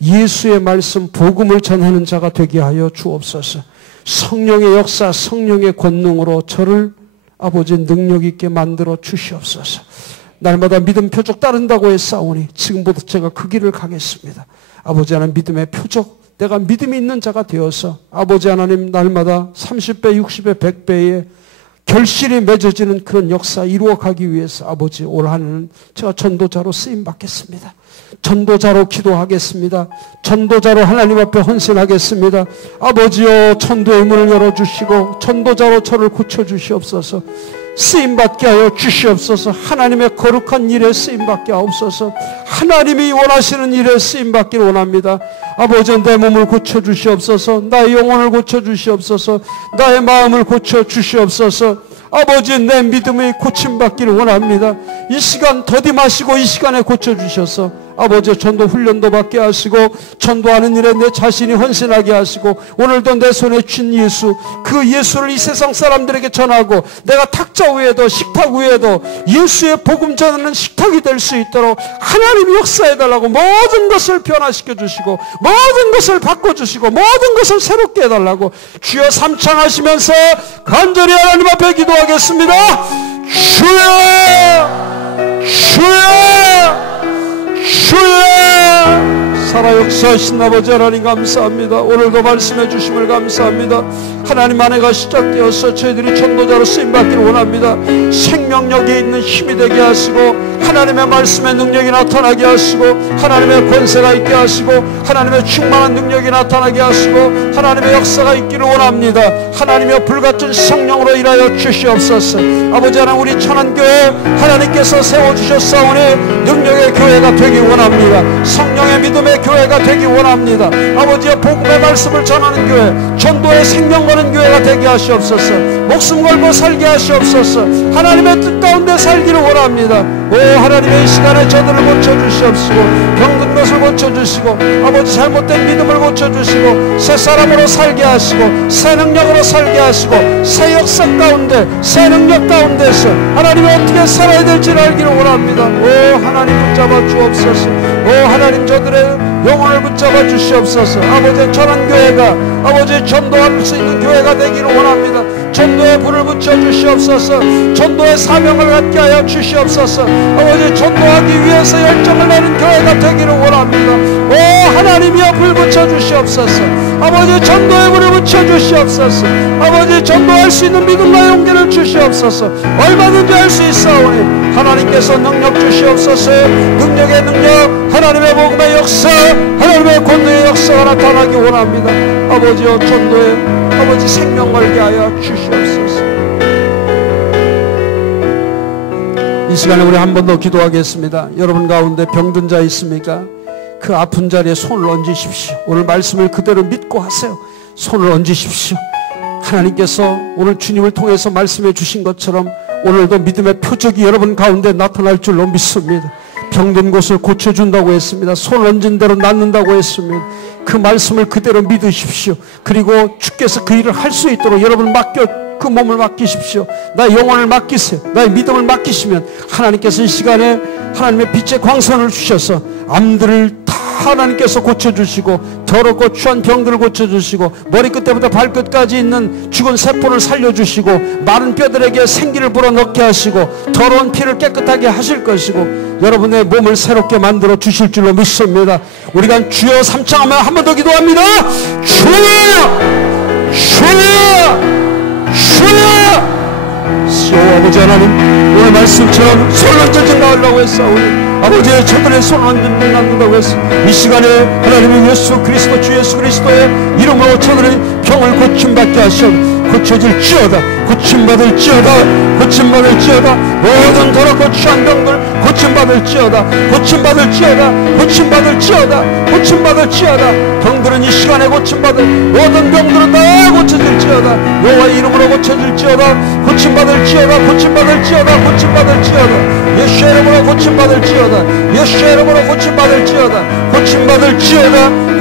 예수의 말씀 복음을 전하는 자가 되게 하여 주옵소서. 성령의 역사 성령의 권능으로 저를 아버지 능력 있게 만들어 주시옵소서. 날마다 믿음 표적 따른다고 했사오니 지금부터 제가 그 길을 가겠습니다. 아버지 하나님 믿음의 표적 내가 믿음이 있는 자가 되어서 아버지 하나님 날마다 30배 60배 100배의 결실이 맺어지는 그런 역사 이루어가기 위해서 아버지 올 한해는 제가 전도자로 쓰임받겠습니다. 전도자로 기도하겠습니다. 전도자로 하나님 앞에 헌신하겠습니다. 아버지여 전도의 문을 열어주시고 전도자로 저를 고쳐주시옵소서. 쓰임받게 하여 주시옵소서. 하나님의 거룩한 일에 쓰임받게 하옵소서. 하나님이 원하시는 일에 쓰임받기를 원합니다. 아버지 내 몸을 고쳐주시옵소서. 나의 영혼을 고쳐주시옵소서. 나의 마음을 고쳐주시옵소서. 아버지 내 믿음이 고침받기를 원합니다. 이 시간 더디마시고 이 시간에 고쳐주셔서 아버지 전도 훈련도 받게 하시고 전도하는 일에 내 자신이 헌신하게 하시고 오늘도 내 손에 쥔 예수 그 예수를 이 세상 사람들에게 전하고 내가 탁자 위에도 식탁 위에도 예수의 복음 전하는 식탁이 될 수 있도록 하나님이 역사해달라고 모든 것을 변화시켜 주시고 모든 것을 바꿔주시고 모든 것을 새롭게 해달라고 주여 삼창하시면서 간절히 하나님 앞에 기도하겠습니다. 주여 주여 주여 살아 역사하신 아버지 하나님 감사합니다. 오늘도 말씀해 주심을 감사합니다. 하나님 안에가 시작되어서 저희들이 전도자로 쓰임받기를 원합니다. 생명력에 있는 힘이 되게 하시고 하나님의 말씀의 능력이 나타나게 하시고 하나님의 권세가 있게 하시고 하나님의 충만한 능력이 나타나게 하시고 하나님의 역사가 있기를 원합니다. 하나님의 불같은 성령으로 일하여 주시옵소서. 아버지 하나님 우리 천안교회 하나님께서 세워주셨사오니 능력의 교회가 되기 원합니다. 성령의 믿음의 교회가 되기 원합니다. 아버지의 복음의 말씀을 전하는 교회 전도의 생명 거는 교회가 되게 하시옵소서. 목숨 걸고 살게 하시옵소서. 하나님의 뜻 가운데 살기를 원합니다. 오 하나님의 이 시간에 저들을 고쳐주시옵시고 병든 것을 고쳐주시고 아버지 잘못된 믿음을 고쳐주시고 새 사람으로 살게 하시고 새 능력으로 살게 하시고 새 역사 가운데 새 능력 가운데서 하나님이 어떻게 살아야 될지를 알기를 원합니다. 오 하나님 붙잡아 주옵소서. 오 하나님 저들의 영혼을 붙잡아 주시옵소서. 아버지 전환교회가 아버지 전도할 수 있는 교회가 되기를 원합니다. 전도의 불을 붙여 주시옵소서. 전도의 사명을 갖게 하여 주시옵소서. 아버지 전도하기 위해서 열정을 내는 교회가 되기를 원합니다. 오 하나님이여 불 붙여 주시옵소서. 아버지 전도의 불을 붙여 주시옵소서. 아버지 전도할 수 있는 믿음과 용기를 주시옵소서. 얼마든지 할 수 있사오니 하나님께서 능력 주시옵소서. 능력의 능력 하나님의 복음의 역사 하나님의 권능의 역사가 나타나기 원합니다. 아버지여 전도에 아버지 생명 걸게 하여 주시옵소서. 이 시간에 우리 한 번 더 기도하겠습니다. 여러분 가운데 병든 자 있습니까? 그 아픈 자리에 손을 얹으십시오. 오늘 말씀을 그대로 믿고 하세요. 손을 얹으십시오. 하나님께서 오늘 주님을 통해서 말씀해 주신 것처럼 오늘도 믿음의 표적이 여러분 가운데 나타날 줄로 믿습니다. 병든 곳을 고쳐준다고 했습니다. 손 얹은 대로 낫는다고 했습니다. 그 말씀을 그대로 믿으십시오. 그리고 주께서 그 일을 할 수 있도록 여러분 그 몸을 맡기십시오. 나의 영혼을 맡기세요. 나의 믿음을 맡기시면 하나님께서 이 시간에 하나님의 빛의 광선을 주셔서 암들을 다 하나님께서 고쳐주시고 더럽고 추한 병들을 고쳐주시고 머리끝부터 발끝까지 있는 죽은 세포를 살려주시고 마른 뼈들에게 생기를 불어넣게 하시고 더러운 피를 깨끗하게 하실 것이고 여러분의 몸을 새롭게 만들어 주실 줄로 믿습니다. 우리가 주여 삼창하며 한 번 더 기도합니다. 주여 주여 주여 아버지 하나님 오늘 말씀처럼 손을 얹어져 나오려고 했사오니 아버지의 저들의 손을 얹어져 나온다고 했어. 이 시간에 하나님의 예수 그리스도 주 예수 그리스도의 이름으로 저들의 병을 고침받게 하시옵소서. 고쳐질지어다. 고침받을지어다. 고침받을지어다. 모든 더럽고 취한 병들 고침받을지어다. 고침받을지어다. 고침받을지어다. 고침받을지어다. 병들은 이 시간에 고침받을 모든 병들은 다 고쳐질지어다. 여호와의 이름으로 고쳐질지어다. 고침받을지어다. 고침받을지어다. 고침받을지어다. 예수의 이름으로 고침받을지어다. 예수의 이름으로 고침받을지어다. 고침받을지어다.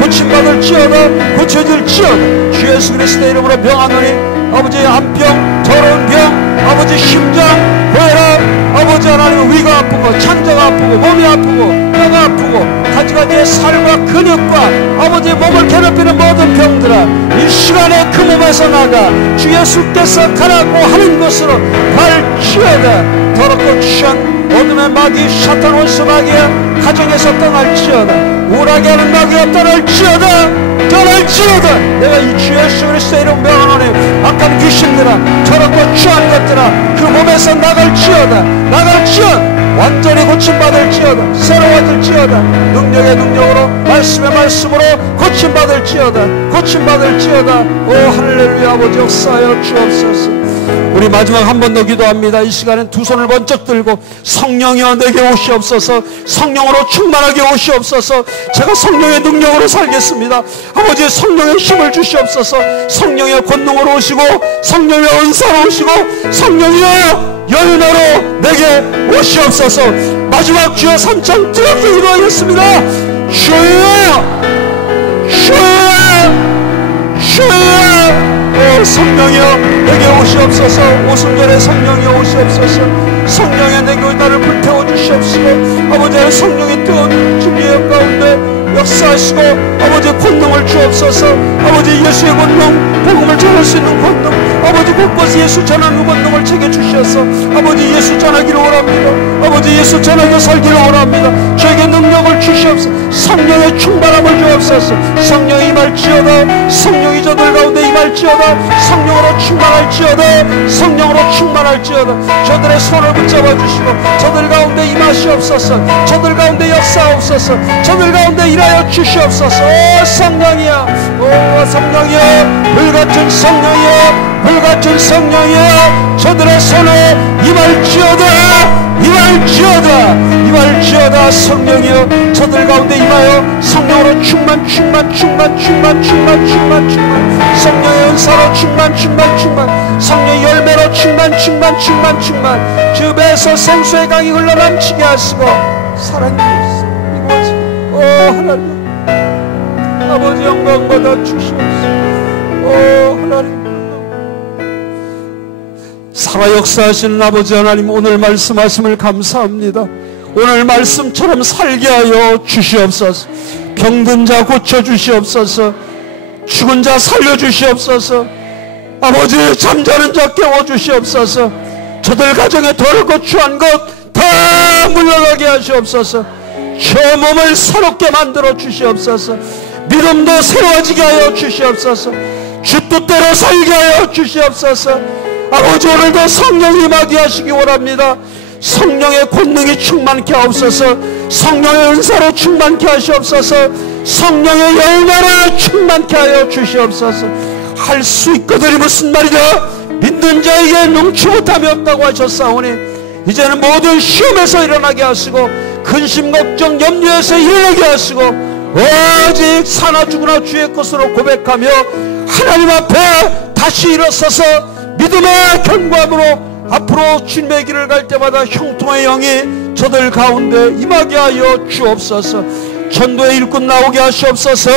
고침받을지어다. 고쳐질지어다. 주 예수 그리스도의 이름으로 명하노니 아버지의 암병, 더러운 병, 아버지 심장, 고혈압, 아버지 하나님 위가 아프고 창자가 아프고 몸이 아프고 뼈가 아프고 가지가지의 살과 근육과 아버지의 몸을 괴롭히는 모든 병들아 이 시간에 그 몸에서 나가 주 예수께서 가라고 하는 곳으로 갈지어다. 더럽고 취한 어둠의 마귀 사탄 원수 마귀야 가정에서 떠날지어다. 우울하게 하는 마귀가 떠날지어다. 내가 이 주 예수 그리스도의 이름 명하노니 악한 귀신들아 더럽고 취한 것들아 그 몸에서 나갈지어다. 완전히 고침받을지어다. 새로워질지어다. 능력의 능력으로 말씀의 말씀으로 고침받을지어다. 오 할렐루야. 아버지 역사하여 주옵소서. 우리 마지막 한 번 더 기도합니다. 이 시간엔 두 손을 번쩍 들고 성령이여 내게 오시옵소서. 성령으로 충만하게 오시옵소서. 제가 성령의 능력으로 살겠습니다. 아버지 성령의 힘을 주시옵소서. 성령의 권능으로 오시고 성령의 은사로 오시고 성령이여 열매로 내게 오시옵소서. 마지막 주여 3장 뜨겁게 기도하겠습니다. 주여 성령이여 내게 오시옵소서. 오순절에 성령이여 오시옵소서. 성령의 내게 나를 불태워 주시옵시고 아버지의 성령의 뜨거운 준비의 가운데 역사하시고 아버지의 권능을 주옵소서. 아버지 예수의 권능, 복음을 전할 수 있는 권능, 아버지 곳곳에 예수 전하는 권능을 제게 주셔서 아버지 예수 전하기를 원합니다. 아버지 예수 전하게 살기를 원합니다. 저에게 능력을 주시옵소서. 성령의 충만함을 주옵소서. 성령이 임할지어다. 성령이 저들 가운데 임할지어다. 성령으로 충만할지어다. 저들의 손을 붙잡아 주시고 저들 가운데 임하시옵소서. 저들 가운데 역사옵소서. 저들 가운데 일하여 주시옵소서. 오 성령이여, 오 성령이여, 불같은 성령이여, 저들의 손에 임할지어다. 성령이여 저들 가운데 임하여 성령으로 충만 성령의 은사로 충만 성령의 열매로 충만 주 배에서 생수의 강이 흘러넘치게 하시고 사랑이 이곳 오 하나님 아버지 영광 받아 주시옵소서. 오 하나님 살아 역사하시는 아버지 하나님 오늘 말씀하심을 감사합니다. 오늘 말씀처럼 살게 하여 주시옵소서. 병든 자 고쳐주시옵소서. 죽은 자 살려주시옵소서. 아버지 잠자는 자 깨워주시옵소서. 저들 가정에 더럽고 추한 것 다 물러가게 하시옵소서. 저 몸을 새롭게 만들어 주시옵소서. 믿음도 새로워지게 하여 주시옵소서. 주 뜻대로 살게 하여 주시옵소서. 아버지 오늘도 성령이 임하게 하시기 원합니다. 성령의 권능이 충만케 하옵소서. 성령의 은사로 충만케 하시옵소서. 성령의 열매로 충만케 하여 주시옵소서. 할 수 있거든이 무슨 말이냐. 믿는 자에게 능치 못함이 없다고 하셨사오니 이제는 모든 시험에서 일어나게 하시고 근심 걱정 염려에서 일어나게 하시고 오직 사나 죽으나 주의 것으로 고백하며 하나님 앞에 다시 일어서서 믿음의 견고함으로 앞으로 주님의 길을 갈 때마다 형통의 영이 저들 가운데 임하게 하여 주옵소서. 전도의 일꾼 나오게 하시옵소서.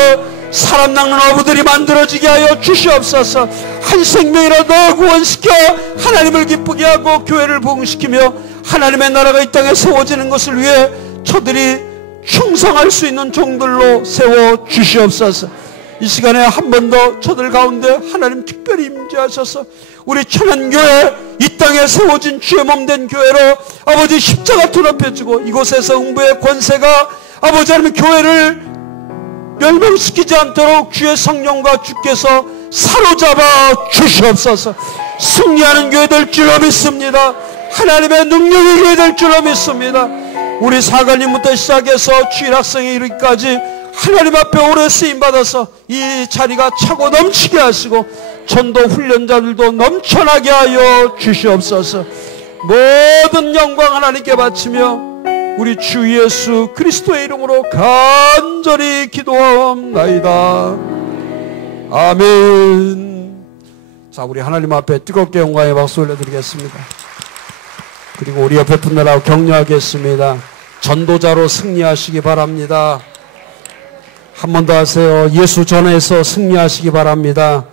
사람 낚는 어부들이 만들어지게 하여 주시옵소서. 한 생명이라도 구원시켜 하나님을 기쁘게 하고 교회를 부흥시키며 하나님의 나라가 이 땅에 세워지는 것을 위해 저들이 충성할 수 있는 종들로 세워 주시옵소서. 이 시간에 한 번 더 저들 가운데 하나님 특별히 임재하셔서 우리 천안교회 이 땅에 세워진 주의 몸된 교회로 아버지 십자가 드높여주고 이곳에서 응부의 권세가 아버지 하나님 교회를 멸망시키지 않도록 주의 성령과 주께서 사로잡아 주시옵소서. 승리하는 교회 될 줄로 믿습니다. 하나님의 능력의 교회 될 줄로 믿습니다. 우리 사관님부터 시작해서 주일학생에 이르기까지 하나님 앞에 오래 쓰임받아서 이 자리가 차고 넘치게 하시고 전도 훈련자들도 넘쳐나게 하여 주시옵소서. 모든 영광 하나님께 바치며 우리 주 예수 그리스도의 이름으로 간절히 기도하옵나이다. 아멘. 자, 우리 하나님 앞에 뜨겁게 영광의 박수 올려드리겠습니다. 그리고 우리 옆에 분들하고 격려하겠습니다. 전도자로 승리하시기 바랍니다. 한 번 더 하세요. 예수 전에서 승리하시기 바랍니다.